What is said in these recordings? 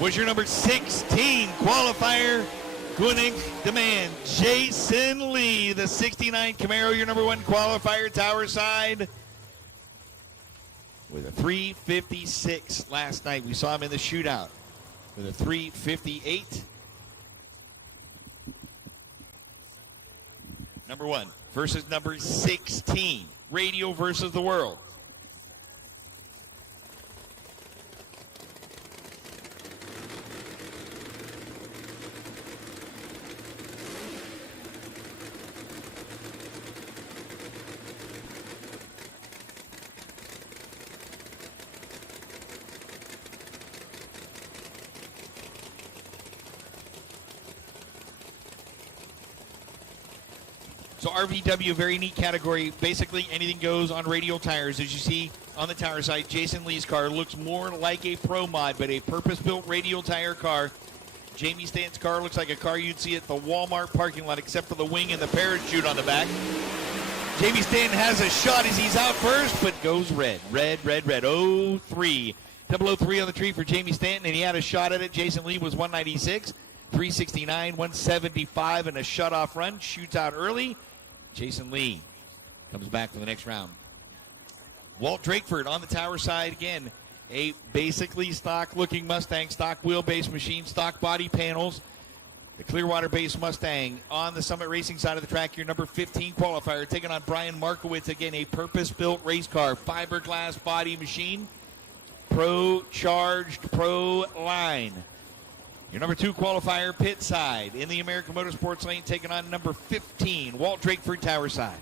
was your number 16 qualifier, winning demand. Jason Lee, the 69 Camaro, your number 1 qualifier, tower side, with a 3:56 last night. We saw him in the shootout with a 3:58. Number 1 versus number 16. Radial versus the world. So RVW, very neat category. Basically, anything goes on radial tires. As you see on the tower side, Jason Lee's car looks more like a Pro Mod, but a purpose-built radial tire car. Jamie Stanton's car looks like a car you'd see at the Walmart parking lot, except for the wing and the parachute on the back. Jamie Stanton has a shot as he's out first, but goes red. Red. 0-3. 003 on the tree for Jamie Stanton, and he had a shot at it. Jason Lee was 196, 369, 175, and a shutoff run. Shoots out early. Jason Lee comes back for the next round. Walt Drakeford on the tower side again. A basically stock-looking Mustang, stock wheelbase machine, stock body panels. The Clearwater-based Mustang on the Summit Racing side of the track. Your number 15 qualifier taking on Brian Markowitz. Again, a purpose-built race car, fiberglass body machine, Pro-charged Pro line. Your number 2 qualifier, pit side, in the American Motorsports lane, taking on number 15, Walt Drakeford, tower side.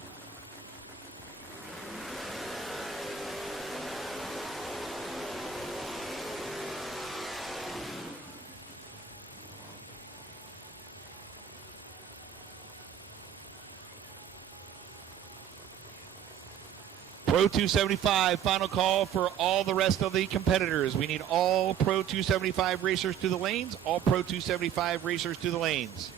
Pro 275, final call for all the rest of the competitors. We need all Pro 275 racers to the lanes. All Pro 275 racers to the lanes.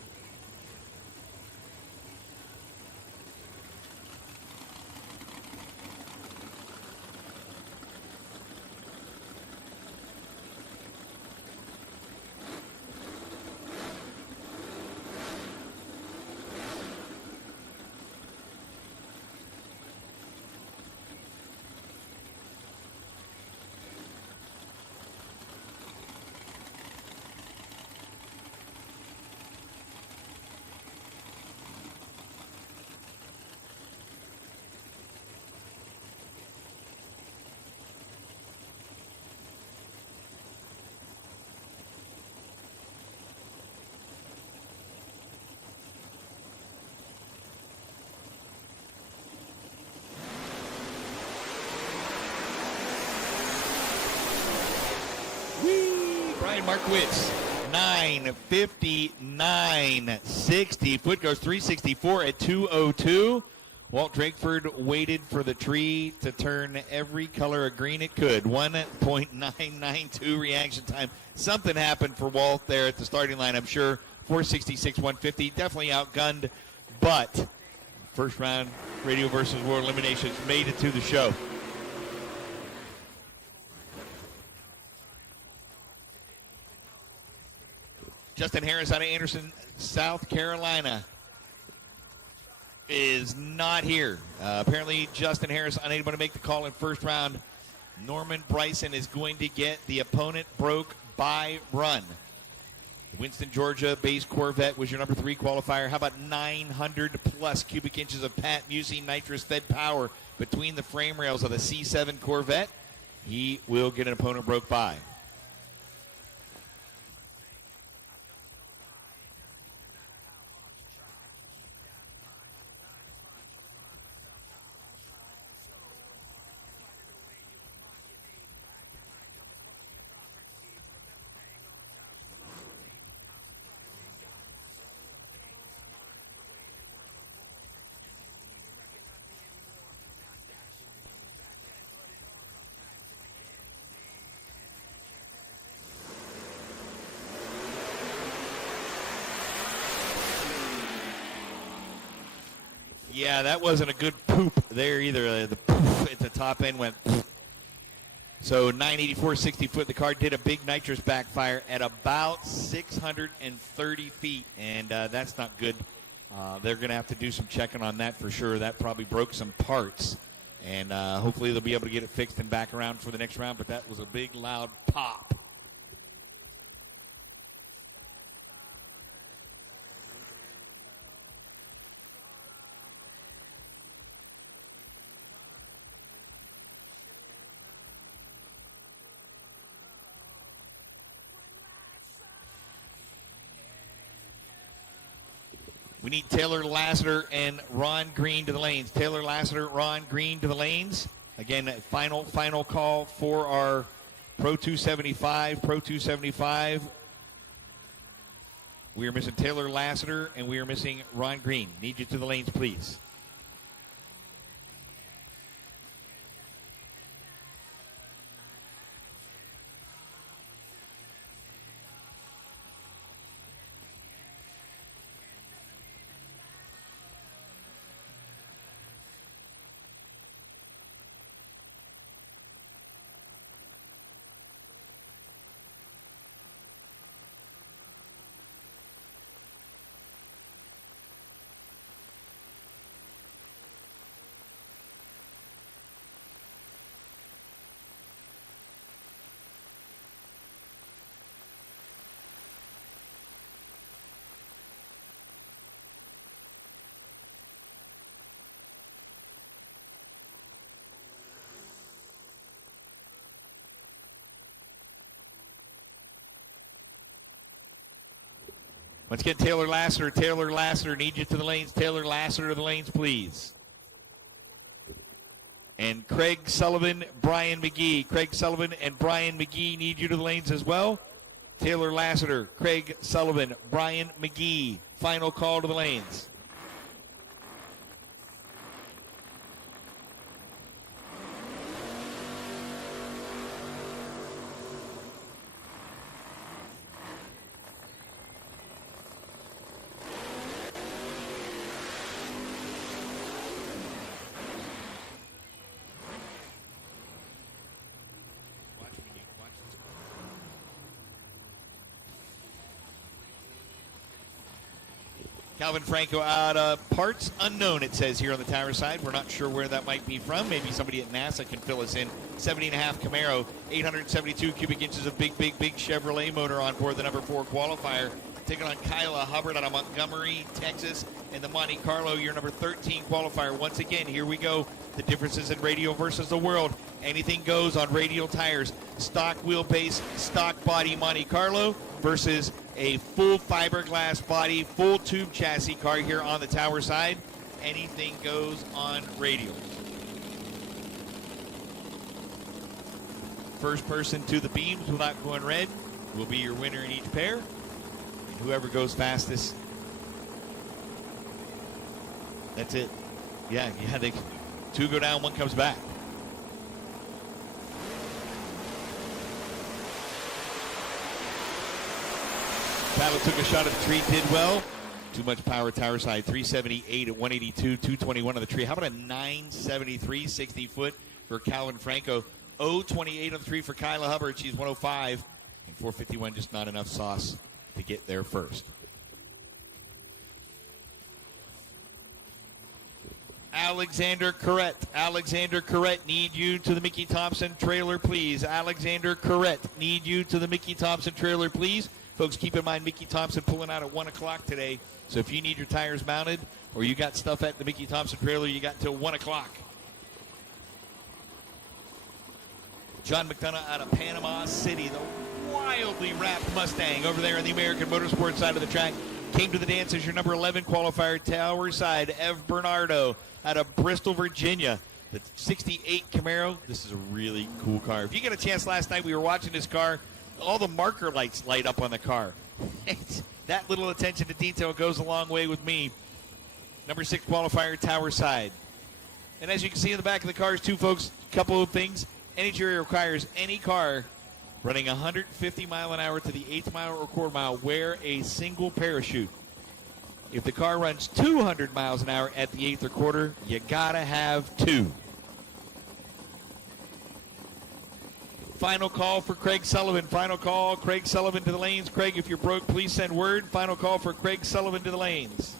Brian Markowitz, 9:59.60. Foot goes 364 at 2:02. Walt Drakeford waited for the tree to turn every color of green it could. 1.992 reaction time. Something happened for Walt there at the starting line, I'm sure. 466, 150. Definitely outgunned, but first round Radio versus World Eliminations made it to the show. Justin Harris out of Anderson, South Carolina, is not here. Apparently, Justin Harris unable to make the call in first round. Norman Bryson is going to get the opponent Burt Bye Run. The Winston, Georgia-based Corvette was your number 3 qualifier. How about 900-plus cubic inches of Pat Musey nitrous-fed power between the frame rails of the C7 Corvette? He will get an opponent Burt Bye. Yeah, that wasn't a good poop there either. The poof at the top end went poof. So 984 60 foot. The car did a big nitrous backfire at about 630 feet, and that's not good. They're going to have to do some checking on that for sure. That probably broke some parts, and hopefully they'll be able to get it fixed and back around for the next round, but that was a big, loud pop. We need Taylor Lassiter and Ron Green to the lanes. Taylor Lassiter, Ron Green to the lanes. Again, final call for our Pro 275. Pro 275. We are missing Taylor Lassiter and we are missing Ron Green. Need you to the lanes, please. Let's get Taylor Lassiter. Taylor Lassiter, need you to the lanes. Taylor Lassiter to the lanes, please. And Craig Sullivan, Brian McGee. Craig Sullivan and Brian McGee need you to the lanes as well. Taylor Lassiter, Craig Sullivan, Brian McGee. Final call to the lanes. Calvin Franco out of parts unknown, it says here on the tower side. We're not sure where that might be from. Maybe somebody at NASA can fill us in. 70.5 Camaro, 872 cubic inches of big Chevrolet motor on board the number 4 qualifier. Taking on Kyla Hubbard out of Montgomery, Texas, and the Monte Carlo, your number 13 qualifier. Once again, here we go. The differences in Radial versus the world. Anything goes on Radial tires. Stock wheelbase, stock body Monte Carlo versus a full fiberglass body, full tube chassis car here on the tower side. Anything goes on Radial. First person to the beams without going red will be your winner in each pair. And whoever goes fastest, that's it. Yeah, they, 2 go down, 1 comes back. Battle took a shot at the tree, did well. Too much power tower side, 378 at 182, 221 on the tree. How about a 973 60 foot for Calvin Franco? 028 on the tree for Kyla Hubbard. She's 105. And 451, just not enough sauce to get there first. Alexander Corrett, need you to the Mickey Thompson trailer, please. Alexander Corrett, need you to the Mickey Thompson trailer, please. Folks, keep in mind Mickey Thompson pulling out at 1 o'clock today. So if you need your tires mounted or you got stuff at the Mickey Thompson trailer, you got until 1 o'clock. John McDonough out of Panama City, the wildly wrapped Mustang over there on the American Motorsports side of the track. Came to the dance as your number 11 qualifier, tower side, Ev Bernardo out of Bristol, Virginia. The 68 Camaro. This is a really cool car. If you get a chance last night, we were watching this car. All the marker lights light up on the car. That little attention to detail goes a long way with me. Number 6 qualifier, tower side. And as you can see in the back of the cars too, folks, a couple of things. NHRA requires any car running 150 mile an hour to the 8th mile or quarter mile wear a single parachute. If the car runs 200 miles an hour at the 8th or quarter, you gotta have 2. Final call for Craig Sullivan. Final call, Craig Sullivan to the lanes. Craig, if you're broke, please send word. Final call for Craig Sullivan to the lanes.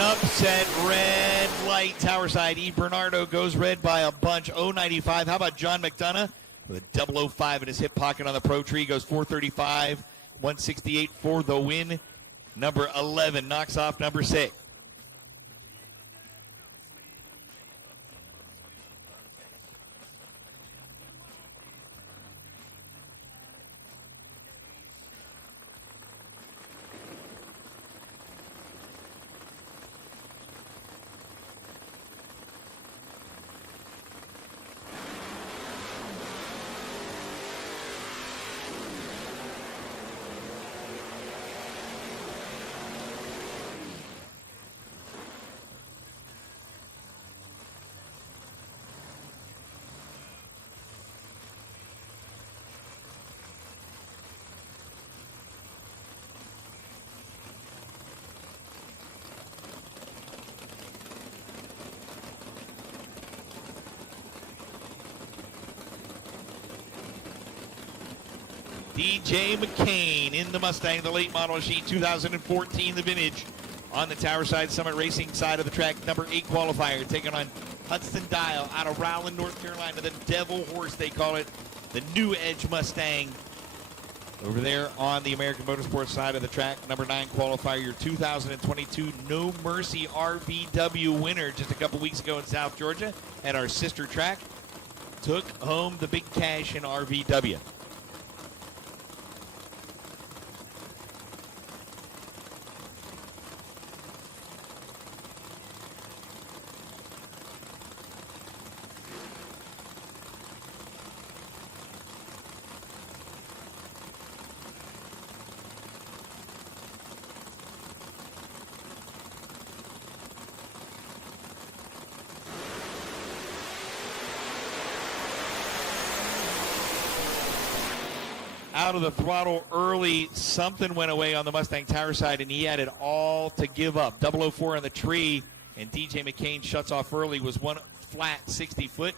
Upset red light tower side. E. Bernardo goes red by a bunch. 095. How about John McDonough with a 005 in his hip pocket on the Pro Tree? Goes 435, 168 for the win. Number 11 knocks off number 6. DJ McCain in the Mustang, the late model machine, 2014, the vintage, on the Tower Side Summit Racing side of the track. Number 8 qualifier, taking on Hudson Dial out of Rowland, North Carolina. The Devil Horse, they call it, the New Edge Mustang. Over there on the American Motorsports side of the track, number 9 qualifier, your 2022 No Mercy RVW winner just a couple weeks ago in South Georgia at our sister track. Took home the big cash in RVW. Out of the throttle early, something went away on the Mustang Tower side, and he had it all to give up. 004 on the tree, and DJ McCain shuts off early. Was one flat 60-foot.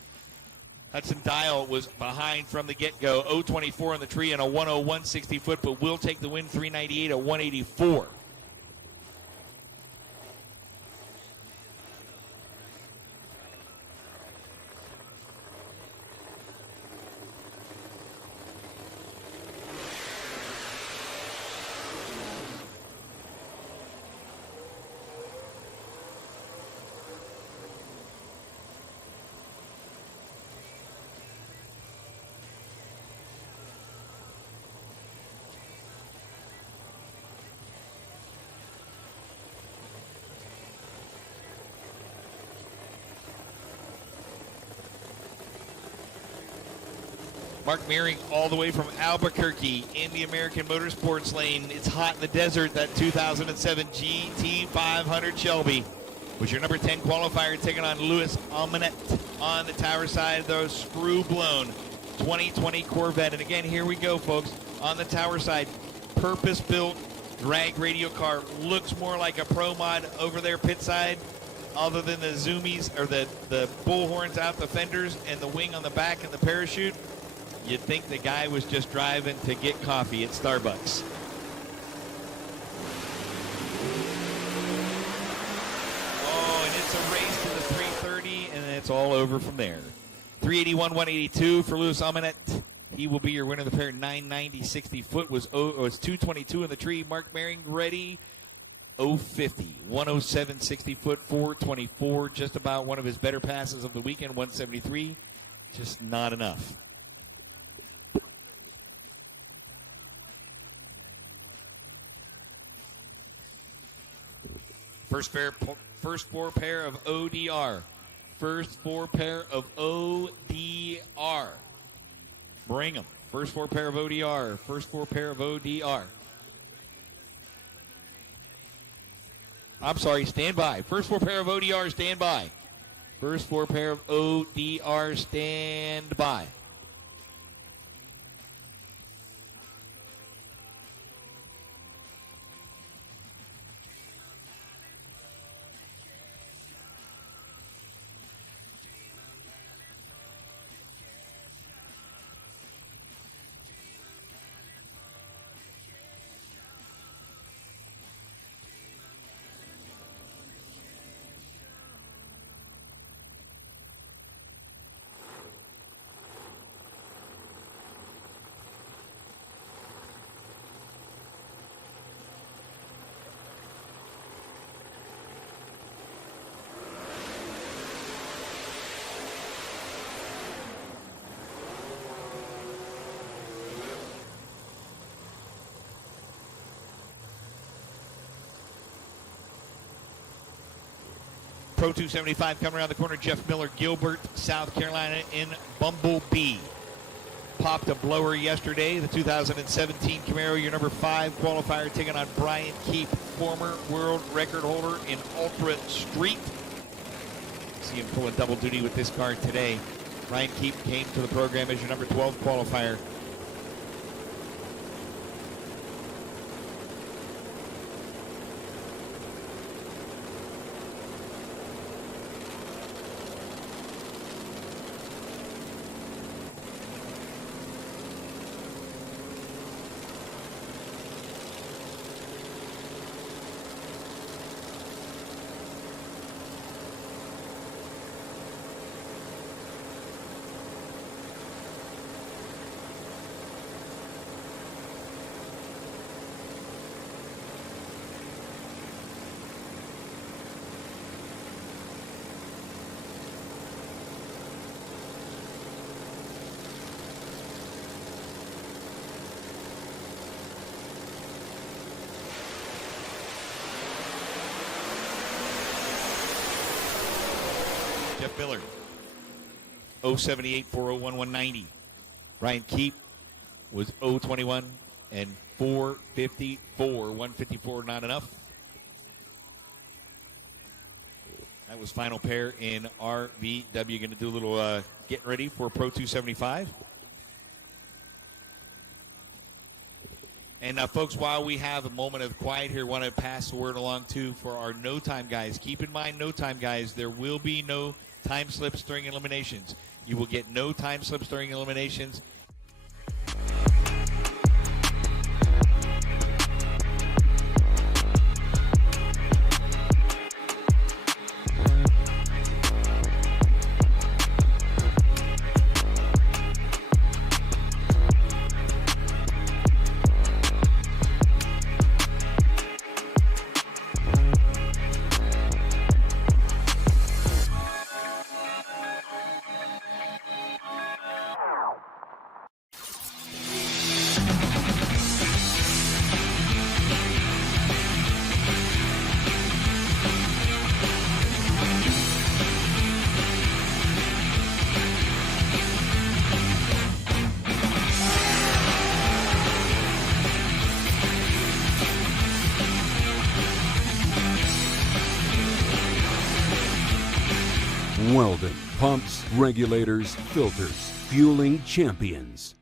Hudson Dial was behind from the get-go. 024 on the tree and a 101 60-foot, but will take the win. 398 at 184. Mark Meering all the way from Albuquerque in the American Motorsports lane. It's hot in the desert. That 2007 GT500 Shelby was your number 10 qualifier, taking on Louis Almanit on the Tower side. Those screw-blown 2020 Corvette. And again, here we go, folks. On the Tower side, purpose-built drag radial car. Looks more like a Pro Mod over there pit side, other than the zoomies or the bull horns out the fenders and the wing on the back and the parachute. You'd think the guy was just driving to get coffee at Starbucks. Oh, and it's a race to the 330, and it's all over from there. 381, 182 for Louis Almanit. He will be your winner of the pair. 990 60-foot was 222 in the tree. Mark Meering ready. 050, 107 60-foot, 424. Just about one of his better passes of the weekend. 173, just not enough. First four pair of ODR. First four pair of ODR. Bring them. First four pair of ODR. First four pair of ODR. I'm sorry, stand by. First four pair of ODR, stand by. First four pair of ODR, stand by. Pro 275 coming around the corner. Jeff Miller, Gilbert, South Carolina in Bumblebee. Popped a blower yesterday. The 2017 Camaro, your number 5 qualifier, taking on Brian Keep, former world record holder in Ultra Street. See him pulling double duty with this car today. Brian Keep came to the program as your number 12 qualifier. Jeff Miller, 078, 401, 190. Brian Keep was 021 and 454, 154 not enough. That was final pair in RVW. Going to do a little getting ready for Pro 275. And folks, while we have a moment of quiet here, want to pass the word along too for our no time guys. Keep in mind, no time guys, there will be no time slips during eliminations. You will get no time slips during eliminations. Weldon, pumps, regulators, filters, fueling champions.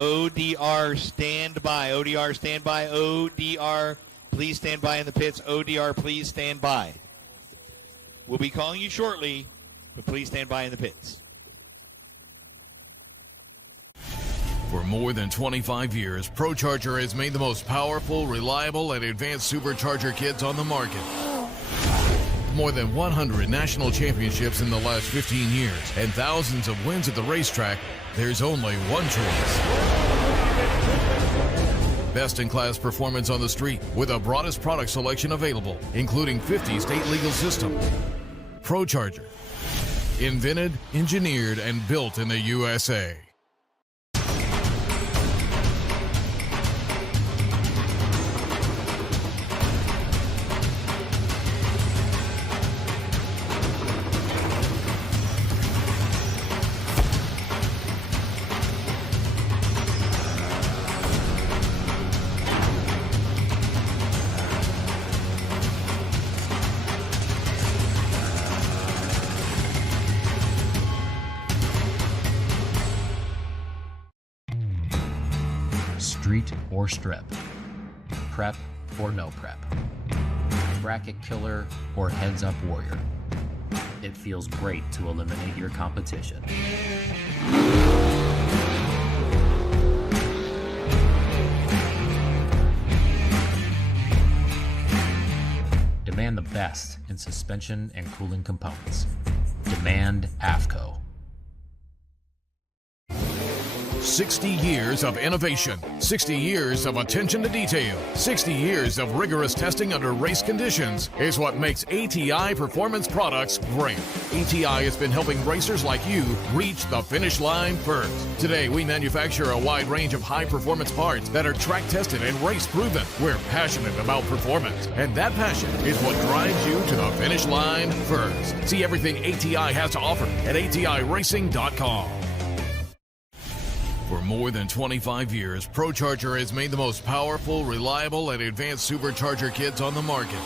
ODR, stand by. ODR, stand by. ODR, please stand by in the pits. ODR, please stand by. We'll be calling you shortly, but please stand by in the pits. For more than 25 years, ProCharger has made the most powerful, reliable, and advanced supercharger kits on the market. More than 100 national championships in the last 15 years and thousands of wins at the racetrack, there's only one choice. Best-in-class performance on the street with the broadest product selection available, including 50 state legal system. ProCharger. Invented, engineered, and built in the USA. street or strip, prep or no prep, bracket killer or heads-up warrior. It feels great to eliminate your competition. Demand the best in suspension and cooling components. Demand AFCO. 60 years of innovation, 60 years of attention to detail, 60 years of rigorous testing under race conditions is what makes ATI Performance Products great. ATI has been helping racers like you reach the finish line first. Today, we manufacture a wide range of high-performance parts that are track-tested and race-proven. We're passionate about performance, and that passion is what drives you to the finish line first. See everything ATI has to offer at ATIRacing.com. For more than 25 years, ProCharger has made the most powerful, reliable, and advanced supercharger kits on the market.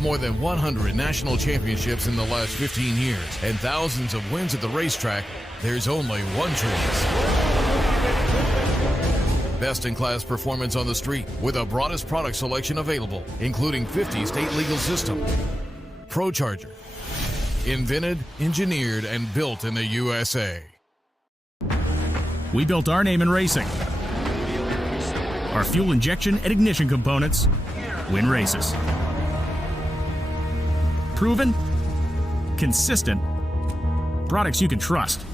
More than 100 national championships in the last 15 years, and thousands of wins at the racetrack, there's only one choice. Best-in-class performance on the street with the broadest product selection available, including 50 state legal systems. ProCharger. Invented, engineered, and built in the USA. We built our name in racing. Our fuel injection and ignition components win races. Proven, consistent, products you can trust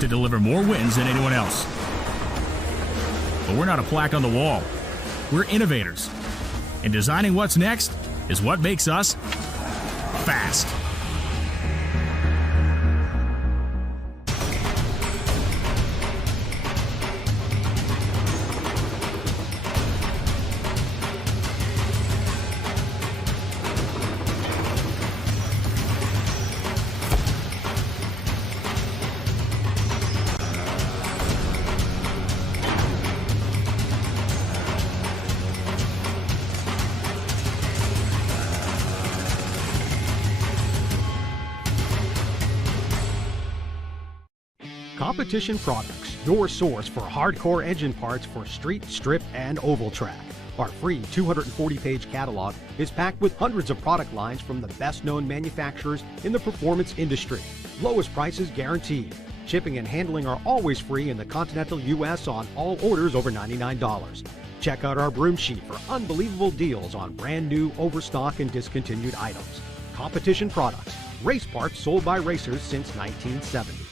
to deliver more wins than anyone else. But we're not a plaque on the wall. We're innovators. And designing what's next is what makes us fast. Competition Products, your source for hardcore engine parts for street, strip, and oval track. Our free 240-page catalog is packed with hundreds of product lines from the best-known manufacturers in the performance industry. Lowest prices guaranteed. Shipping and handling are always free in the continental U.S. on all orders over $99. Check out our broom sheet for unbelievable deals on brand new, overstock, and discontinued items. Competition Products, race parts sold by racers since 1970.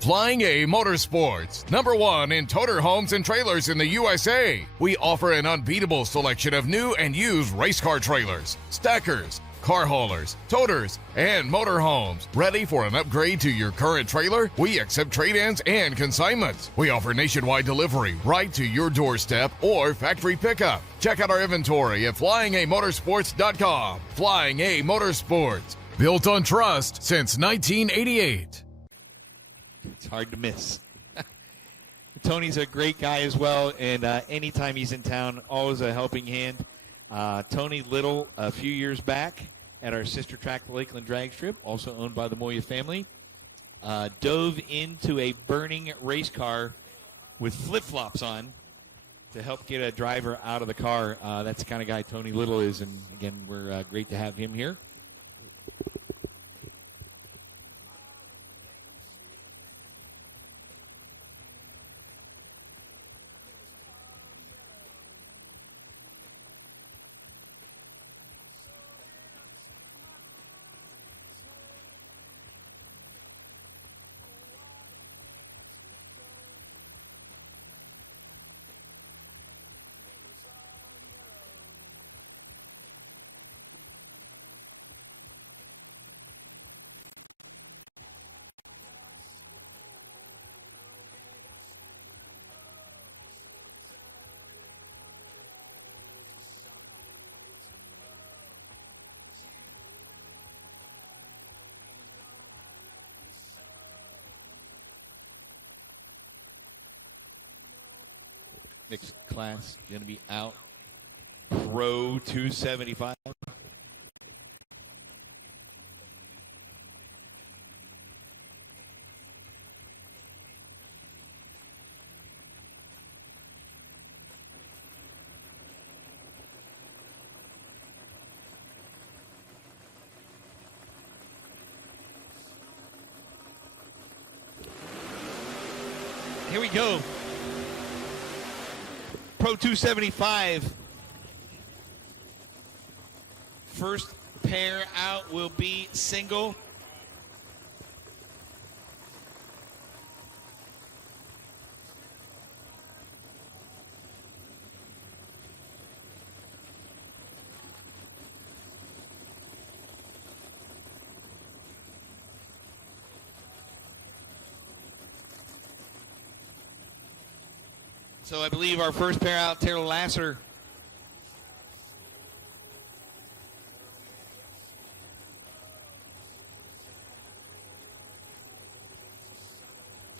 Flying A Motorsports, #1 in toter homes and trailers in the USA. We offer an unbeatable selection of new and used race car trailers, stackers, car haulers, toters, and motorhomes. Ready for an upgrade to your current trailer? We accept trade-ins and consignments. We offer nationwide delivery right to your doorstep or factory pickup. Check out our inventory at flyingamotorsports.com. Flying A Motorsports, built on trust since 1988. It's hard to miss. Tony's a great guy as well, and anytime he's in town, always a helping hand. Tony Little, a few years back at our sister track, the Lakeland Drag Strip, also owned by the Moya family, dove into a burning race car with flip-flops on to help get a driver out of the car. That's the kind of guy Tony Little is, and again, we're great to have him here. Mixed class going to be out. Pro 275. Here we go. Pro 275. First pair out will be single. So I believe our first pair out, Taylor Lasser.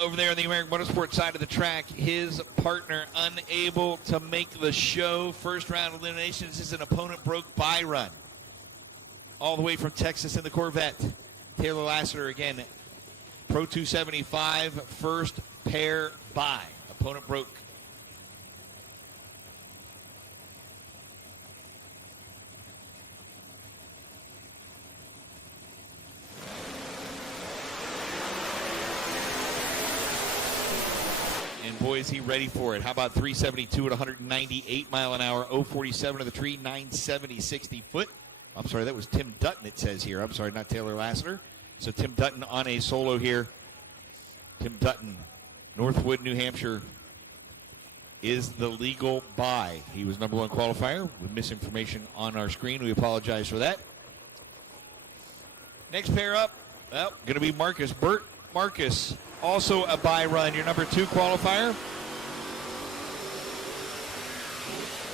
Over there on the American Motorsports side of the track, his partner unable to make the show. First round eliminations is an opponent broke Bye Run. All the way from Texas in the Corvette. Taylor Lasser again, Pro 275, first pair Bye. Opponent broke. Boy, is he ready for it. How about 372 at 198 mile an hour, 047 to the tree, 970 60 foot. I'm sorry, that was Tim Dutton, it says here. I'm sorry, not Taylor Lasseter. So Tim Dutton on a solo here. Tim Dutton, Northwood, New Hampshire, is the legal Bye. He was number one qualifier with misinformation on our screen. We apologize for that. Next pair up, well, going to be Marcus. Burt Marcus. Also a Bye Run, your number two qualifier.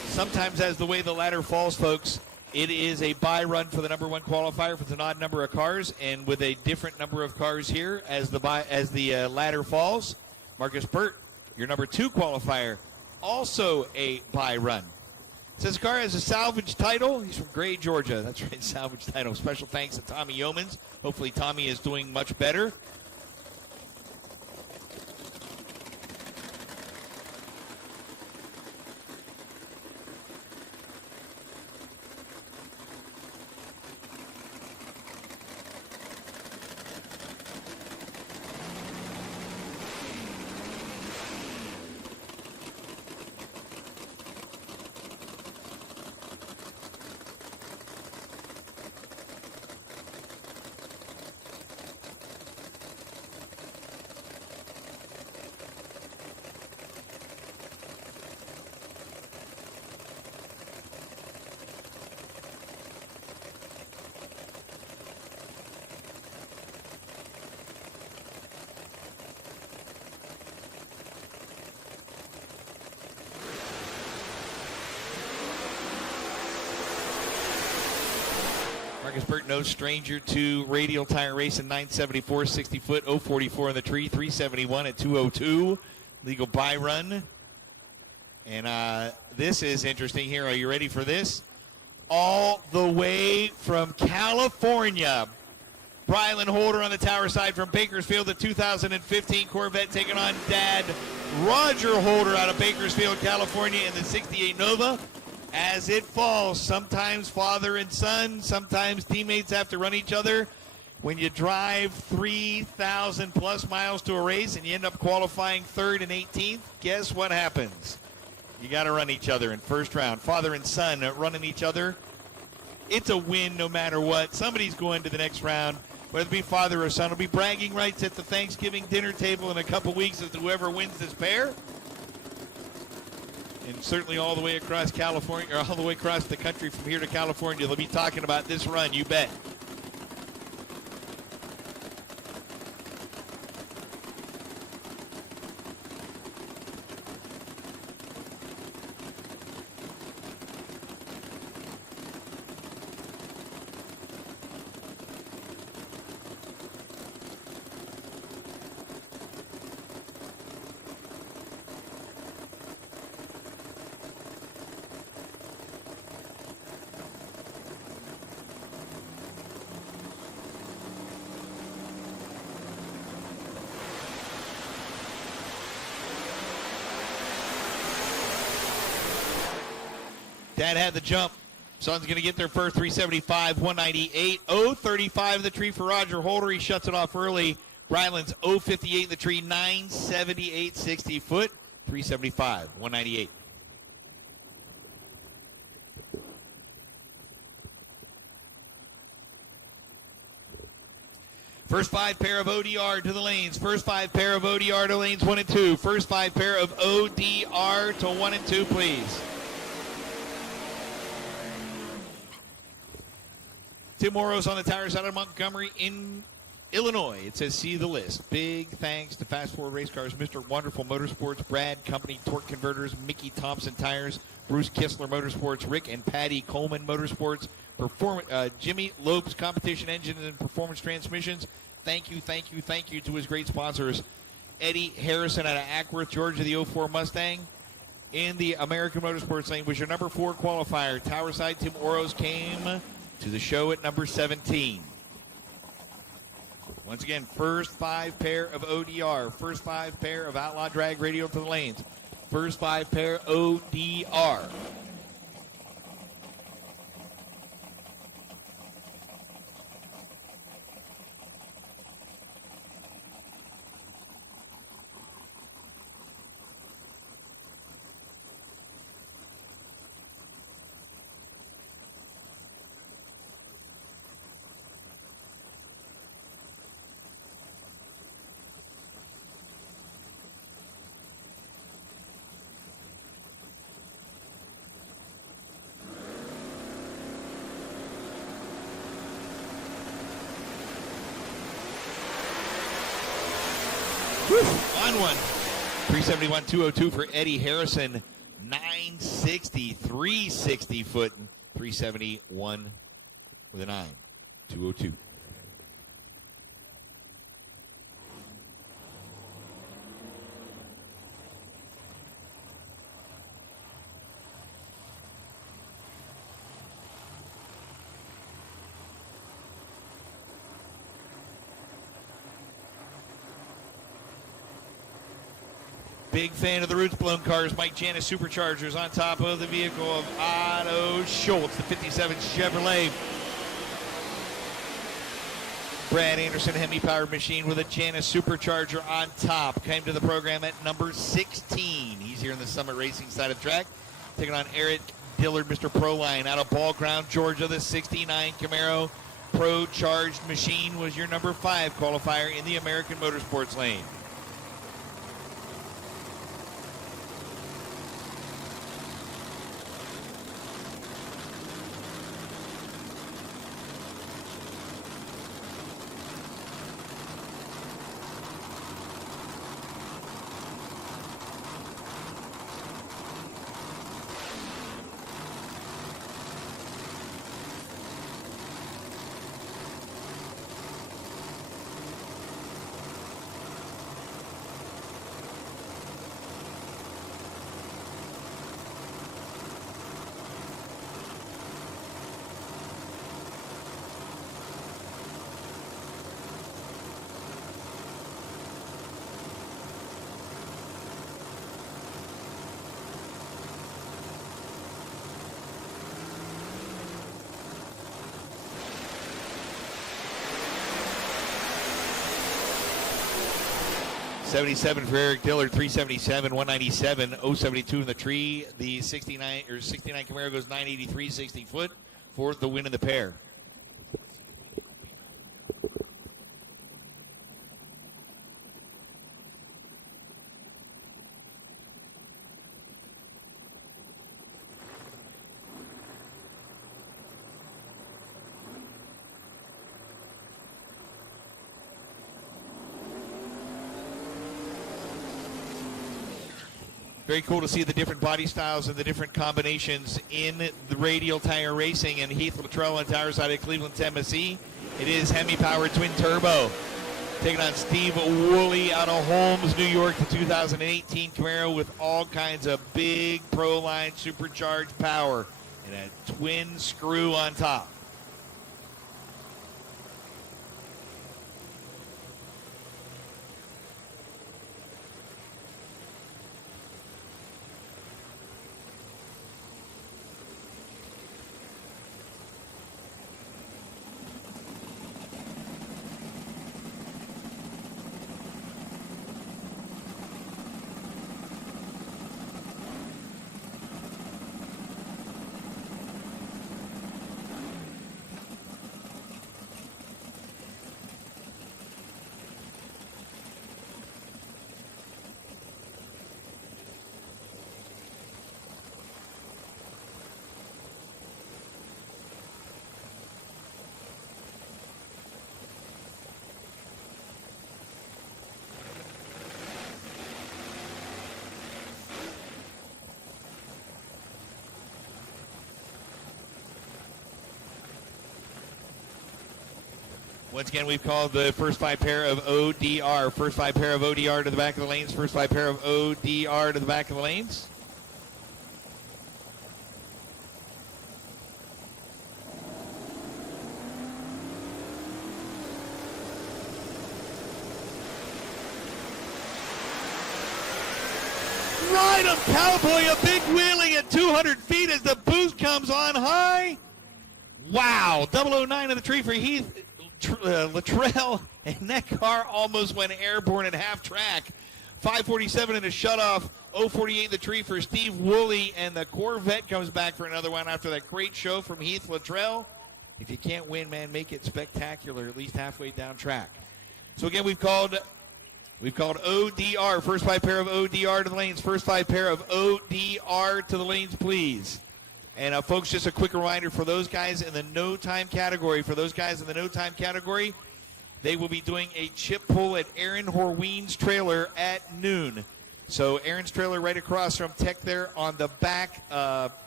Sometimes as the way the ladder falls, folks, it is a Bye Run for the number one qualifier if it's an odd number of cars, and with a different number of cars here as the ladder falls. Marcus Burt, your number two qualifier, also a Bye Run. Says car has a salvage title. He's from Gray, Georgia. That's right, salvage title. Special thanks to Tommy Yeomans. Hopefully Tommy is doing much better. Marcus Burt, no stranger to Radial tire racing, 974, 60 foot, 044 in the tree, 371 at 202. Legal Bye Run. And this is interesting here. Are you ready for this? All the way from California. Brylan Holder on the tower side from Bakersfield, the 2015 Corvette taking on Dad Roger Holder out of Bakersfield, California in the 68 Nova. As it falls, sometimes father and son, sometimes teammates have to run each other. When you drive 3,000 plus miles to a race and you end up qualifying third and 18th, guess what happens? You got to run each other in first round. Father and son running each other. It's a win no matter what. Somebody's going to the next round, whether it be father or son. Will be bragging rights at the Thanksgiving dinner table in a couple weeks as to whoever wins this pair. And certainly all the way across California, or all the way across the country from here to California, they'll be talking about this run, you bet. Dad had the jump. Son's going to get there first, 375, 198, 035 the tree for Roger Holder. He shuts it off early. Ryland's 058 in the tree, 978 60 foot, 375, 198. First 5 pair of ODR to the lanes. First 5 pair of ODR to lanes 1 and 2. First 5 pair of ODR to 1 and 2, please. Tim Morrow's on the tires out of Montgomery in Illinois. It says, see the list. Big thanks to Fast Forward Race Cars, Mr. Wonderful Motorsports, Brad Company Torque Converters, Mickey Thompson Tires, Bruce Kistler Motorsports, Rick and Patty Coleman Motorsports, Jimmy Lopes Competition Engines and Performance Transmissions. Thank you to his great sponsors. Eddie Harrison out of Ackworth, Georgia, the 04 Mustang. In the American Motorsports lane was your number 4 qualifier. Towerside Tim Oros came to the show at number 17. Once again, first 5 pair of ODR. First 5 pair of Outlaw Drag Radial to the lanes. First 5 pair ODR. On one. 371, 202 for Eddie Harrison. 960, 360 foot, and 371 with a 9. 202. Big fan of the Roots Blown cars. Mike Janis Superchargers on top of the vehicle of Otto Schultz, the 57 Chevrolet. Brad Anderson Hemi powered machine with a Janis Supercharger on top. Came to the program at number 16. He's here in the Summit Racing side of the track. Taking on Eric Dillard, Mr. Proline. Out of Ball Ground, Georgia, the 69 Camaro Pro Charged machine was your number 5 qualifier in the American Motorsports lane. $77 for Eric Dillard, 377, 197, 072 in the tree. The 69 Camaro goes 983, 60 foot for the win in the pair. Very cool to see the different body styles and the different combinations in the Radial tire racing. And Heath Latrell on tire side of Cleveland, Tennessee. It is Hemi-powered twin turbo. Taking on Steve Woolley out of Holmes, New York, the 2018 Camaro with all kinds of big Pro-Line supercharged power and a twin screw on top. Once again, we've called the first 5 pair of ODR. First 5 pair of ODR to the back of the lanes. First 5 pair of ODR to the back of the lanes. Ride him, Cowboy, a big wheelie at 200 feet as the boost comes on high. Wow, 009 in the tree for Heath. Latrell, and that car almost went airborne at half track. 547 in a shutoff, 048 in the tree for Steve Woolley, and the Corvette comes back for another one after that great show from Heath Latrell. If you can't win, man, make it spectacular, at least halfway down track. So again, we've called ODR, first 5 pair of ODR to the lanes, first 5 pair of ODR to the lanes, please. And folks, just a quick reminder for those guys in the no time category. They will be doing a chip pull at Aaron Horween's trailer at noon. So Aaron's trailer right across from Tech there on the back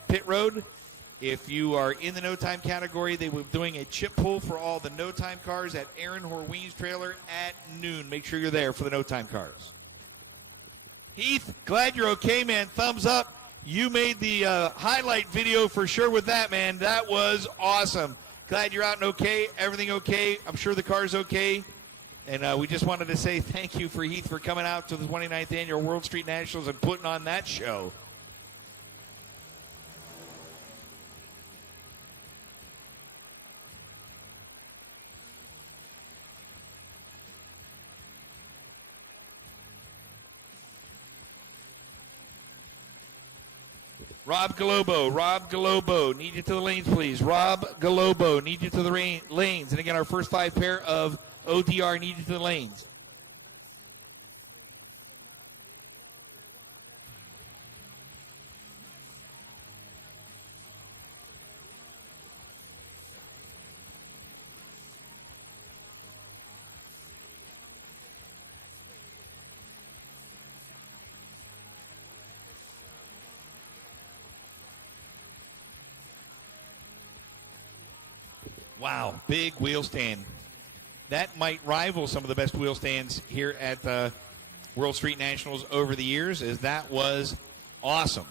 pit road. If you are in the no time category, they will be doing a chip pull for all the no time cars at Aaron Horween's trailer at noon. Make sure you're there for the no time cars. Heath, glad you're okay, man. Thumbs up. You made the highlight video for sure with that, man. That was awesome. Glad you're out and okay. Everything okay. I'm sure the car's okay. And we just wanted to say thank you for Heath for coming out to the 29th Annual World Street Nationals and putting on that show. Rob Galobo, need you to the lanes, please. Rob Galobo, need you to the lanes. And again, our first 5 pair of ODR need you to the lanes. Wow, big wheel stand. That might rival some of the best wheel stands here at the World Street Nationals over the years, as that was awesome.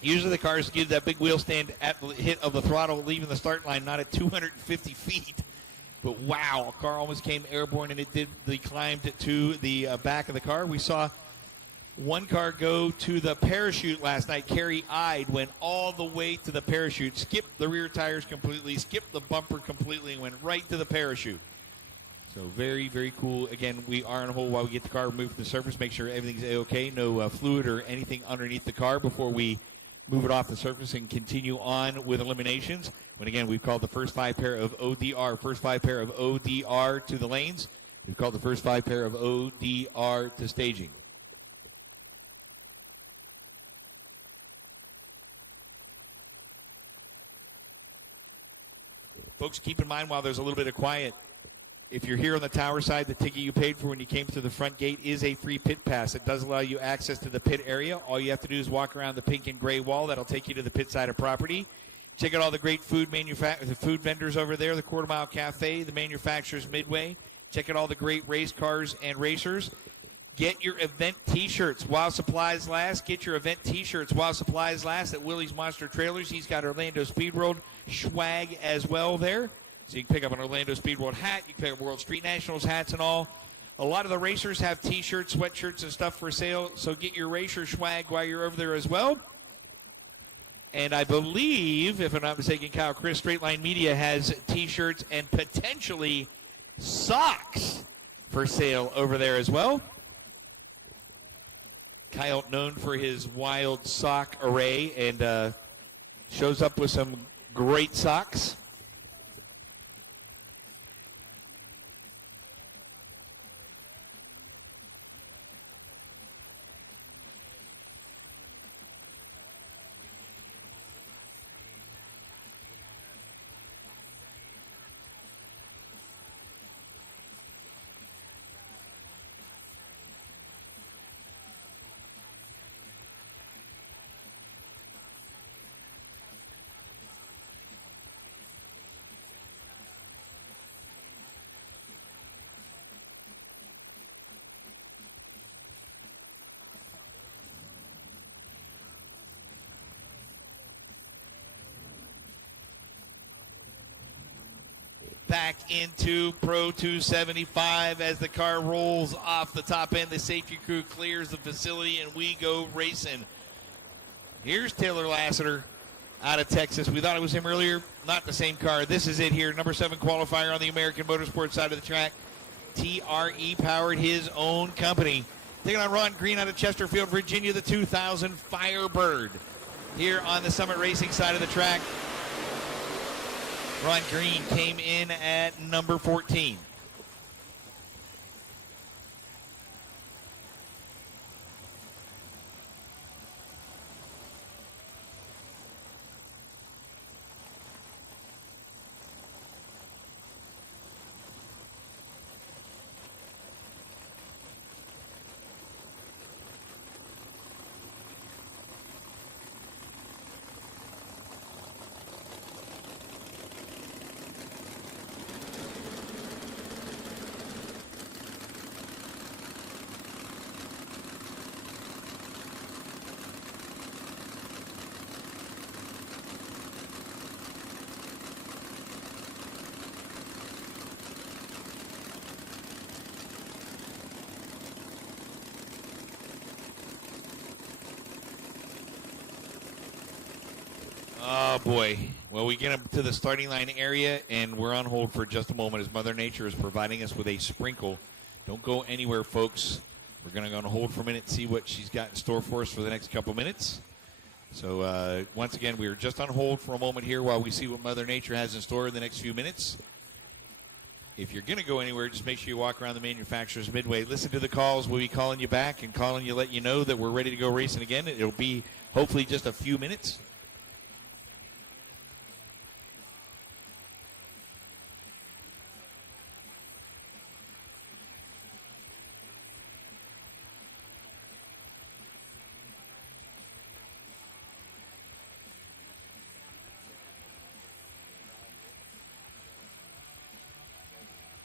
Usually the cars give that big wheel stand at the hit of the throttle leaving the start line, not at 250 feet. But wow, a car almost came airborne, and it did. They climbed to the back of the car. We saw one car go to the parachute last night. Kerry Ide went all the way to the parachute, skipped the rear tires completely, skipped the bumper completely, and went right to the parachute. So very, very cool. Again, we are on hold while we get the car removed from the surface, make sure everything's A-OK, no fluid or anything underneath the car before we move it off the surface and continue on with eliminations. When again, we've called the first 5 pair of ODR, first 5 pair of ODR to the lanes. We've called the first 5 pair of ODR to staging. Folks, keep in mind while there's a little bit of quiet, if you're here on the tower side, the ticket you paid for when you came through the front gate is a free pit pass. It does allow you access to the pit area. All you have to do is walk around the pink and gray wall. That'll take you to the pit side of property. Check out all the great food vendors over there, the Quarter Mile Cafe, the Manufacturers Midway. Check out all the great race cars and racers. Get your event T-shirts while supplies last. Get your event T-shirts while supplies last at Willie's Monster Trailers. He's got Orlando Speed World swag as well there. So you can pick up an Orlando Speed World hat. You can pick up World Street Nationals hats and all. A lot of the racers have T-shirts, sweatshirts, and stuff for sale. So get your racer swag while you're over there as well. And I believe, if I'm not mistaken, Kyle Chris, Straight Line Media has T-shirts and potentially socks for sale over there as well. Kyle, known for his wild sock array, and shows up with some great socks. back into Pro 275 as the car rolls off the top end. The safety crew clears the facility, and we go racing. Here's Taylor Lassiter out of Texas. We thought it was him earlier. Not the same car. This is it here. Number 7 qualifier on the American Motorsports side of the track. TRE powered his own company. Taking on Ron Green out of Chesterfield, Virginia, the 2000 Firebird. Here on the Summit Racing side of the track, Ron Green came in at number 14. Oh, boy. Well, we get up to the starting line area, and we're on hold for just a moment as Mother Nature is providing us with a sprinkle. Don't go anywhere, folks. We're going to go on hold for a minute and see what she's got in store for us for the next couple minutes. So, once again, we are just on hold for a moment here while we see what Mother Nature has in store in the next few minutes. If you're going to go anywhere, just make sure you walk around the manufacturer's midway. Listen to the calls. We'll be calling you back and calling you, let you know that we're ready to go racing again. It'll be hopefully just a few minutes.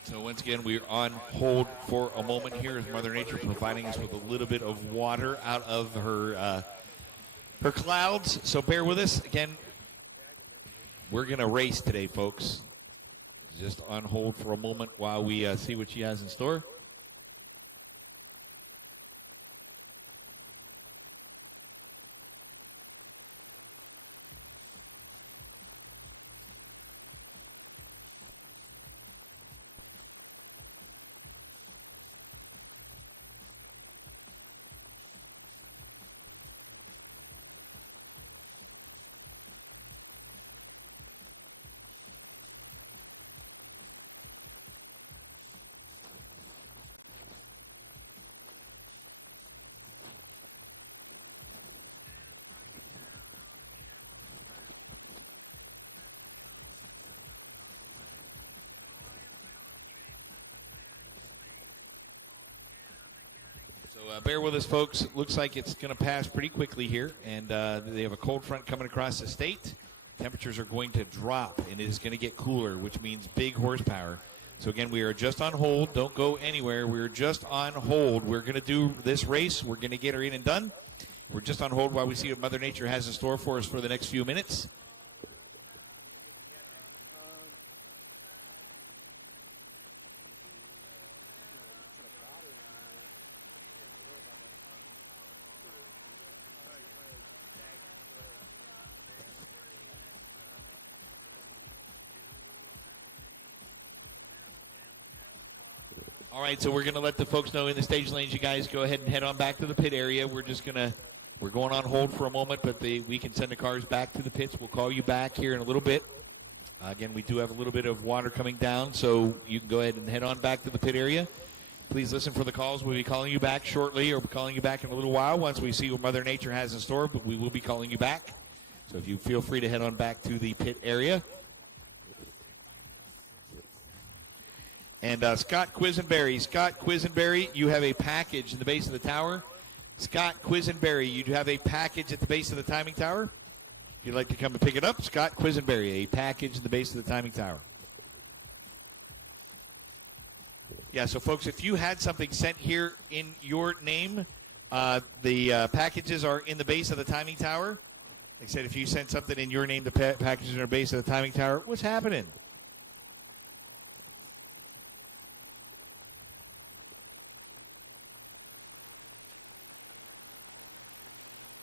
So once again, we're on hold for a moment here as Mother Nature providing us with a little bit of water out of her clouds. So bear with us. Again, we're going to race today, folks. Just on hold for a moment while we see what she has in store. So bear with us, folks. It looks like it's going to pass pretty quickly here, and they have a cold front coming across the state. Temperatures are going to drop, and it is going to get cooler, which means big horsepower. So, again, we are just on hold. Don't go anywhere. We're just on hold. We're going to do this race. We're going to get her in and done. We're just on hold while we see what Mother Nature has in store for us for the next few minutes. All right, so we're going to let the folks know in the stage lanes. You guys go ahead and head on back to the pit area. We're going on hold for a moment, but we can send the cars back to the pits. We'll call you back here in a little bit. Again, we do have a little bit of water coming down, so you can go ahead and head on back to the pit area. Please listen for the calls. We'll be calling you back shortly, or calling you back in a little while once we see what Mother Nature has in store, but we will be calling you back. So if you feel free to head on back to the pit area. And Scott Quisenberry, you have a package in the base of the tower. Scott Quisenberry, you have a package at the base of the timing tower. If you'd like to come and pick it up, Scott Quisenberry, a package in the base of the timing tower. Yeah, so folks, if you had something sent here in your name, the packages are in the base of the timing tower. Like I said, if you sent something in your name, the packages are in the base of the timing tower. What's happening?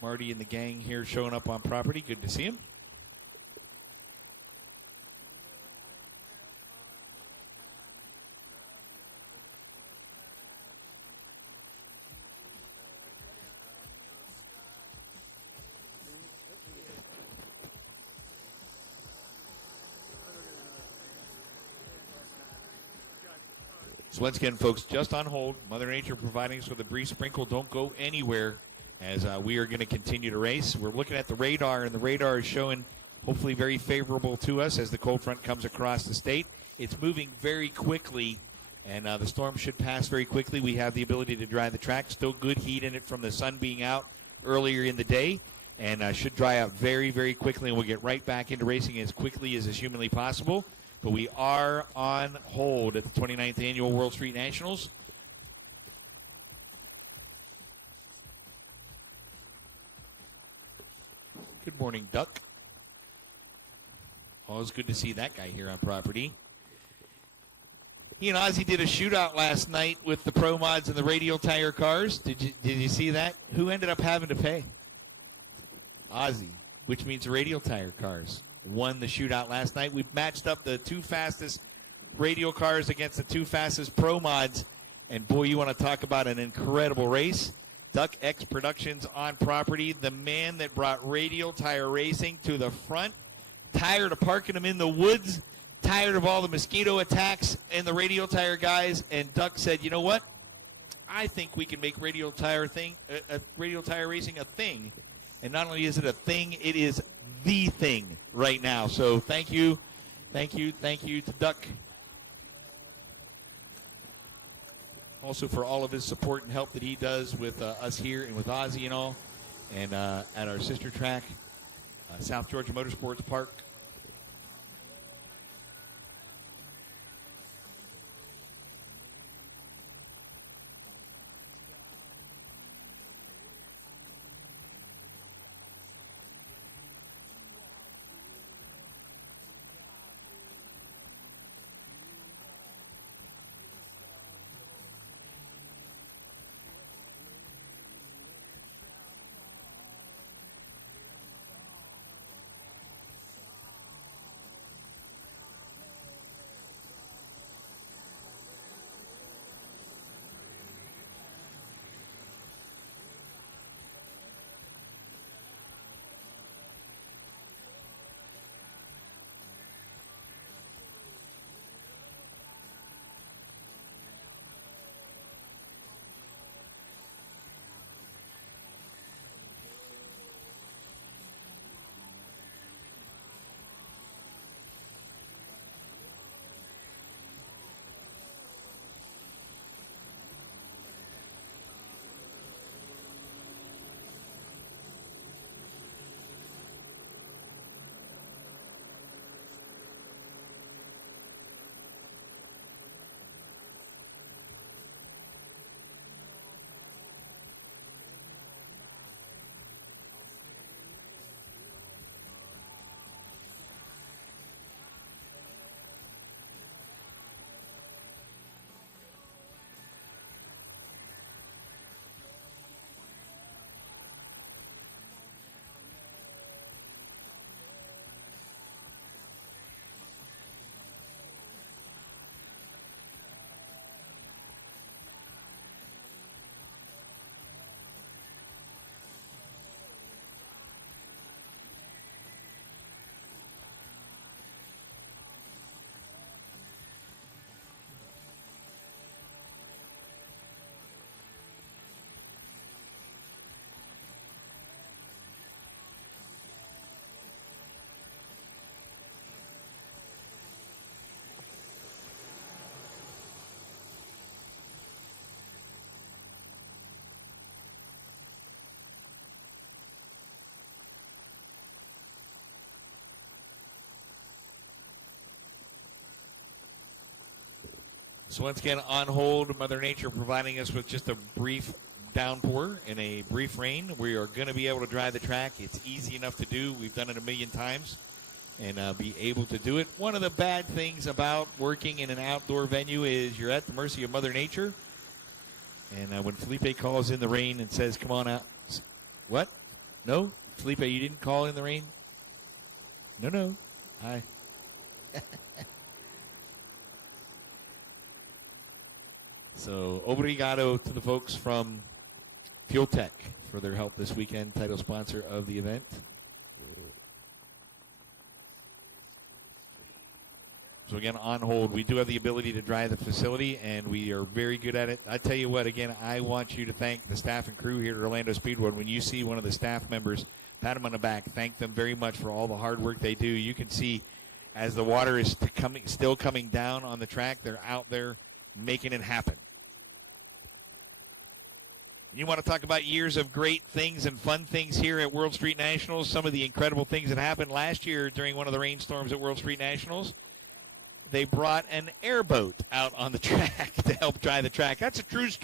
Marty and the gang here showing up on property. Good to see him. So once again, folks, just on hold. Mother Nature providing us with a brief sprinkle. Don't go anywhere as we are going to continue to race. We're looking at the radar, and the radar is showing hopefully very favorable to us as the cold front comes across the state. It's moving very quickly, and the storm should pass very quickly. We have the ability to dry the track. Still good heat in it from the sun being out earlier in the day, and should dry out very, very quickly, and we'll get right back into racing as quickly as is humanly possible. But we are on hold at the 29th Annual World Street Nationals. Good morning, Duck. Always good to see that guy here on property. He and Ozzy did a shootout last night with the Pro Mods and the Radial tire cars. Did you see that? Who ended up having to pay? Ozzy, which means the Radial tire cars won the shootout last night. We've matched up the two fastest Radial cars against the two fastest Pro Mods, and boy, you want to talk about an incredible race. Duck X Productions on property, the man that brought Radial tire racing to the front, tired of parking them in the woods, tired of all the mosquito attacks and the Radial tire guys, and Duck said, you know what? I think we can make Radial tire racing a thing. And not only is it a thing, it is the thing right now. So thank you to Duck. Also for all of his support and help that he does with us here and with Ozzy and all. And at our sister track, South Georgia Motorsports Park. So once again, on hold, Mother Nature providing us with just a brief downpour and a brief rain. We are going to be able to dry the track. It's easy enough to do. We've done it a million times and be able to do it. One of the bad things about working in an outdoor venue is you're at the mercy of Mother Nature. And when Felipe calls in the rain and says, come on out. What? No? Felipe, you didn't call in the rain? No. Hi. So, obrigado to the folks from FuelTech for their help this weekend, title sponsor of the event. So again, on hold, we do have the ability to drive the facility, and we are very good at it. I tell you what, again, I want you to thank the staff and crew here at Orlando Speedway. When you see one of the staff members, pat them on the back, thank them very much for all the hard work they do. You can see as the water is still coming down on the track, they're out there making it happen. You want to talk about years of great things and fun things here at World Street Nationals, some of the incredible things that happened last year during one of the rainstorms at World Street Nationals. They brought an airboat out on the track to help dry the track. That's a true story.